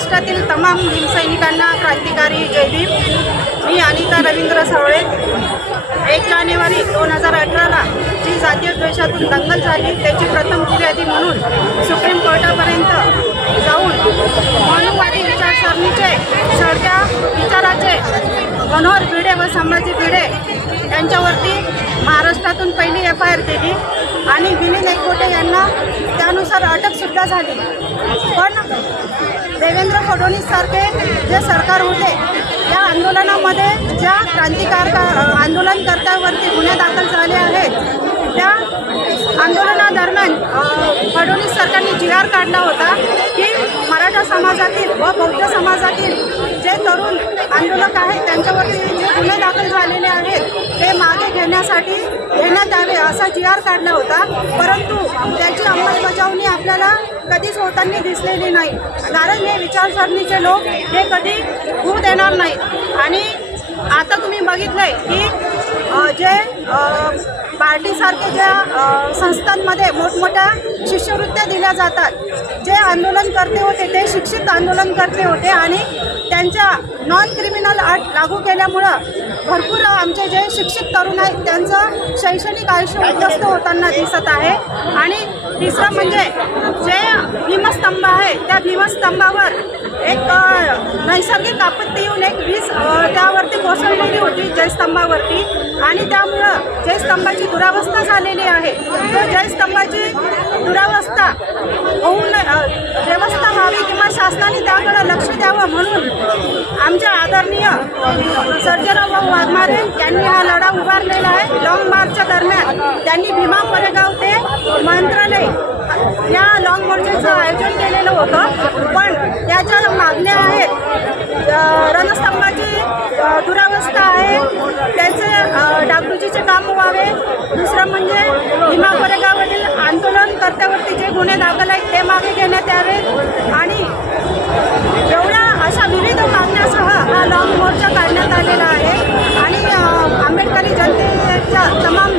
महाराष्ट्रातील तमाम भीमसैनिकांना क्रांतिकारी जयभीम. मी अनिता रवींद्र सावळे. एक जानेवारी दोन हजार अठराला जी जातीय द्वेषातून दंगल झाली त्याची प्रथम फिर्यादी म्हणून सुप्रीम कोर्टापर्यंत जाऊन मनुवादी विचारसरणीचे सडक्या विचाराचे मनोहर भिडे व संभाजी भिडे यांच्यावरती महाराष्ट्रातून पहिली एफ आय आर दिली आणि विनीत एकबोटे यांना त्यानुसार अटकसुद्धा झाली. देवेंद्र फडणवीससारखे जे सरकार होते या आंदोलनामध्ये ज्या क्रांतिकार आंदोलनकर्त्यावरती गुन्हे दाखल झाले आहेत त्या आंदोलनादरम्यान फडणवीस सरकारने जी आर काढला होता की मराठा समाजातील व बौद्ध समाजातील जे तरुण आंदोलक आहेत त्यांच्यावरती जे गुन्हे दाखल झालेले आहेत ते मागे घेण्यासाठी घेण्यात यावे असा जी आर काढला होता. परंतु त्याची अंमलबजावणी आपल्याला कधीच होताना दिसलेली नाही. कारण हे विचारसरणीचे लोक हे कधी होऊ देणार नाहीत. आणि आता तुम्ही बघितलंय की जे अ, पार्टीसारखे ज्या संस्थांमध्ये मोठमोठ्या शिष्यवृत्त्या दिल्या जातात जे आंदोलन करते होते ते शिक्षित आंदोलन करते होते आणि त्यांच्या नॉन क्रिमिनल अट लागू केल्यामुळं भरपूर आमचे जे शिक्षित तरुण आहेत त्यांचं शैक्षणिक आयुष्य उद्ध्वस्त होताना दिसत आहे. आणि तिसरं म्हणजे जे स्तंभावर एक नैसर्गिक आपत्ती येऊन एक वीज त्यावरती कोसळलेली होती जयस्तंभावरती आणि त्यामुळं जयस्तंभाची दुरावस्था झालेली आहे. तर जयस्तंभाची दुरावस्था होऊ नये व्यवस्था व्हावी किंवा शासनाने त्याकडं लक्ष द्यावं म्हणून आमच्या आदरणीय सर्जेराव वाघमारे यांनी हा लढा उभारलेला आहे. लॉंग मार्चच्या दरम्यान त्यांनी भीमा कोरेगाव ते मंत्रालय या लॉंग मोर्चाचं आयोजन केलेलं होतं. पण या ज्या मागण्या आहेत. रणस्तंभाची दुरावस्था आहे. त्याचे डागडुजीचे काम व्हावे. दुसरं म्हणजे भीमा आंदोलन आंदोलनकर्त्यावरती जे गुन्हे दाखल आहेत ते मागे घेण्यात यावे. आणि एवढ्या अशा विविध मागण्यासह हा लॉंग मोर्चा काढण्यात आलेला आहे. आणि आंबेडकरी जनतेच्या तमाम